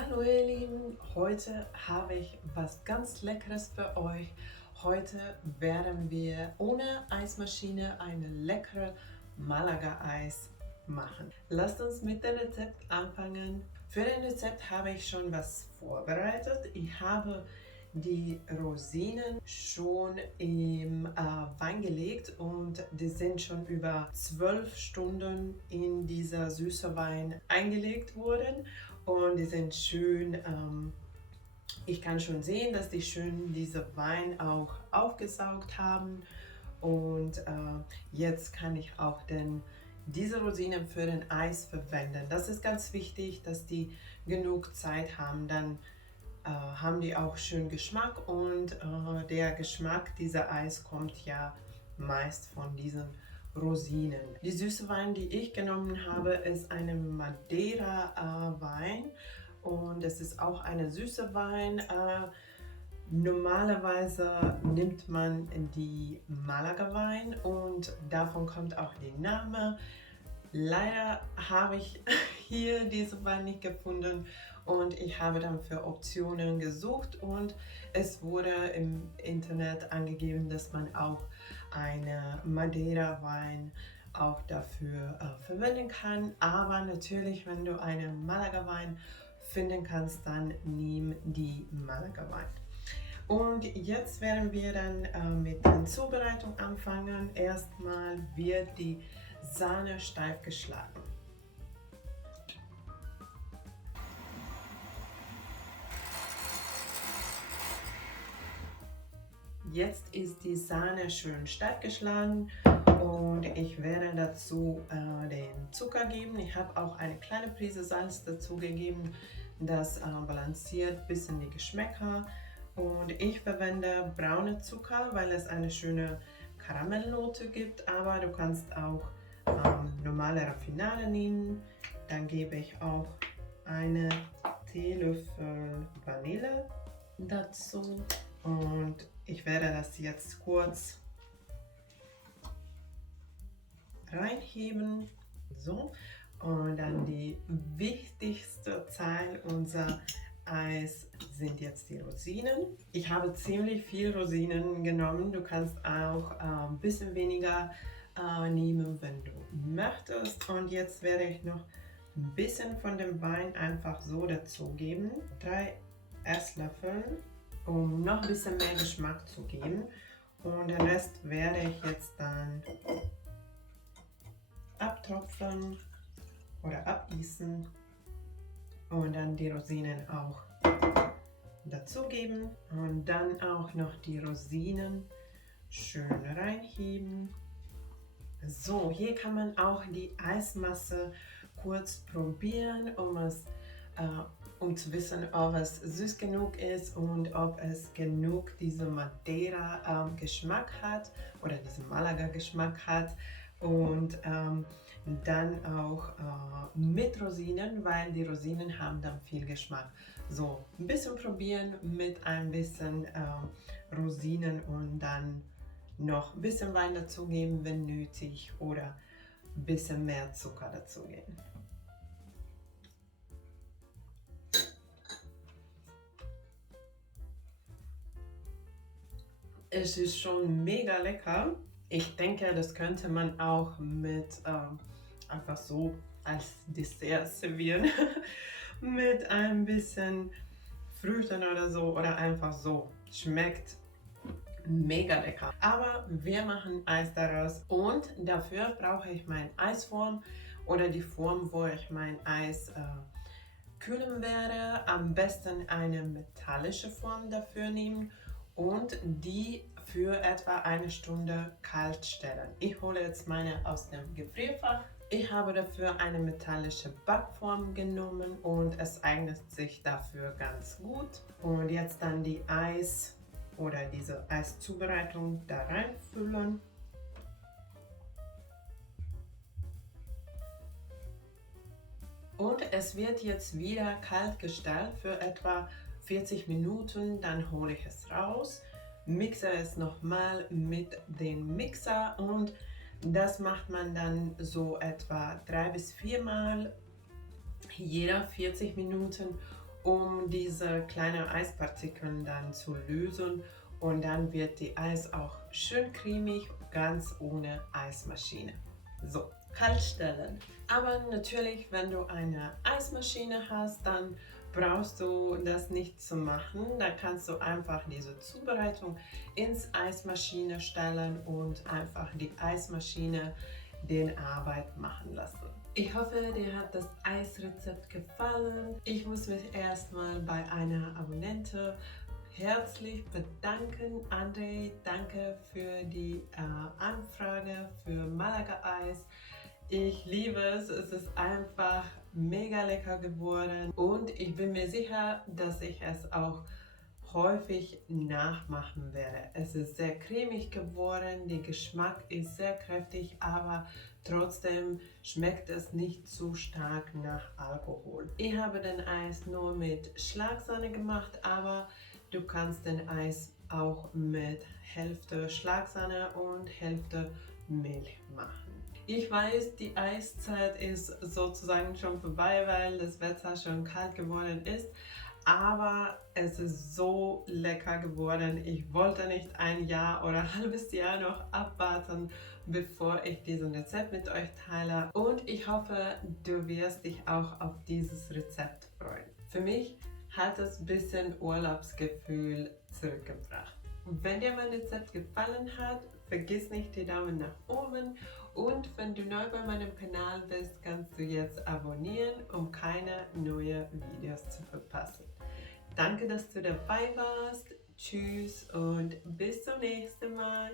Hallo ihr Lieben, heute habe ich was ganz Leckeres für euch. Heute werden wir ohne Eismaschine eine leckere Malaga-Eis machen. Lasst uns mit dem Rezept anfangen. Für das Rezept habe ich schon was vorbereitet. Ich habe die Rosinen schon im Wein gelegt und die sind schon über 12 Stunden in dieser süßen Wein eingelegt worden und die sind schön, ich kann schon sehen, dass die schön diese Wein auch aufgesaugt haben und jetzt kann ich auch diese Rosinen für den Eis verwenden. Das ist ganz wichtig, dass die genug Zeit haben, dann haben die auch schön Geschmack und der Geschmack dieser Eis kommt ja meist von diesen Rosinen. Die süße Wein, die ich genommen habe, ist ein Madeira Wein und es ist auch eine süße Wein. Normalerweise nimmt man die Malaga Wein und davon kommt auch der Name. Leider habe ich hier diese Wein nicht gefunden und ich habe dann für Optionen gesucht und es wurde im Internet angegeben, dass man auch eine Madeira Wein auch dafür verwenden kann. Aber natürlich, wenn du einen Malaga Wein finden kannst, dann nimm die Malaga Wein. Und jetzt werden wir dann mit der Zubereitung anfangen. Erstmal wird die Sahne steif geschlagen. Jetzt ist die Sahne schön steif geschlagen und ich werde dazu den Zucker geben. Ich habe auch eine kleine Prise Salz dazu gegeben. Das balanciert ein bisschen die Geschmäcker. Und ich verwende braune Zucker, weil es eine schöne Karamellnote gibt, aber du kannst auch normale Raffinade nehmen. Dann gebe ich auch einen Teelöffel Vanille dazu und ich werde das jetzt kurz reinheben. So, und dann die wichtigste Teil unserer Eis sind jetzt die Rosinen. Ich habe ziemlich viel Rosinen genommen. Du kannst auch ein bisschen weniger nehmen, wenn du möchtest. Und jetzt werde ich noch ein bisschen von dem Wein einfach so dazugeben. 3 Esslöffel, um noch ein bisschen mehr Geschmack zu geben. Und den Rest werde ich jetzt dann abtropfen oder abgießen und dann die Rosinen auch dazugeben und dann auch noch die Rosinen schön reinheben. So, hier kann man auch die Eismasse kurz probieren, um zu wissen, ob es süß genug ist und ob es genug diesen Madeira Geschmack hat oder diesen Malaga Geschmack hat. Und dann auch mit Rosinen, weil die Rosinen haben dann viel Geschmack. So, ein bisschen probieren mit ein bisschen Rosinen und dann noch ein bisschen Wein dazugeben, wenn nötig, oder ein bisschen mehr Zucker dazugeben. Es ist schon mega lecker. Ich denke, das könnte man auch mit einfach so als Dessert servieren. Mit ein bisschen Früchten oder so oder einfach so. Schmeckt mega lecker. Aber wir machen Eis daraus und dafür brauche ich meine Eisform oder die Form, wo ich mein Eis kühlen werde. Am besten eine metallische Form dafür nehmen und die für etwa eine Stunde kalt stellen. Ich hole jetzt meine aus dem Gefrierfach. Ich habe dafür eine metallische Backform genommen und es eignet sich dafür ganz gut. Und jetzt dann die Eis oder diese Eiszubereitung da reinfüllen. Und es wird jetzt wieder kalt gestellt für etwa 40 Minuten, dann hole ich es raus, mixe es nochmal mit dem Mixer und das macht man dann so etwa 3 bis 4 Mal, jeder 40 Minuten, um diese kleinen Eispartikeln dann zu lösen und dann wird die Eis auch schön cremig, ganz ohne Eismaschine. So, kalt stellen. Aber natürlich, wenn du eine Eismaschine hast, dann brauchst du das nicht zu machen. Da kannst du einfach diese Zubereitung ins Eismaschine stellen und einfach die Eismaschine den Arbeit machen lassen. Ich hoffe, dir hat das Eisrezept gefallen. Ich muss mich erstmal bei einer Abonnentin herzlich bedanken. André, danke für die Anfrage für Malaga-Eis. Ich liebe es, es ist einfach mega lecker geworden und ich bin mir sicher, dass ich es auch häufig nachmachen werde. Es ist sehr cremig geworden, der Geschmack ist sehr kräftig, aber trotzdem schmeckt es nicht zu stark nach Alkohol. Ich habe den Eis nur mit Schlagsahne gemacht, aber du kannst den Eis auch mit Hälfte Schlagsahne und Hälfte Milch machen. Ich weiß, die Eiszeit ist sozusagen schon vorbei, weil das Wetter schon kalt geworden ist. Aber es ist so lecker geworden. Ich wollte nicht ein Jahr oder ein halbes Jahr noch abwarten, bevor ich diesen Rezept mit euch teile. Und ich hoffe, du wirst dich auch auf dieses Rezept freuen. Für mich hat es ein bisschen Urlaubsgefühl zurückgebracht. Wenn dir mein Rezept gefallen hat, vergiss nicht die Daumen nach oben und wenn du neu bei meinem Kanal bist, kannst du jetzt abonnieren, um keine neuen Videos zu verpassen. Danke, dass du dabei warst. Tschüss und bis zum nächsten Mal.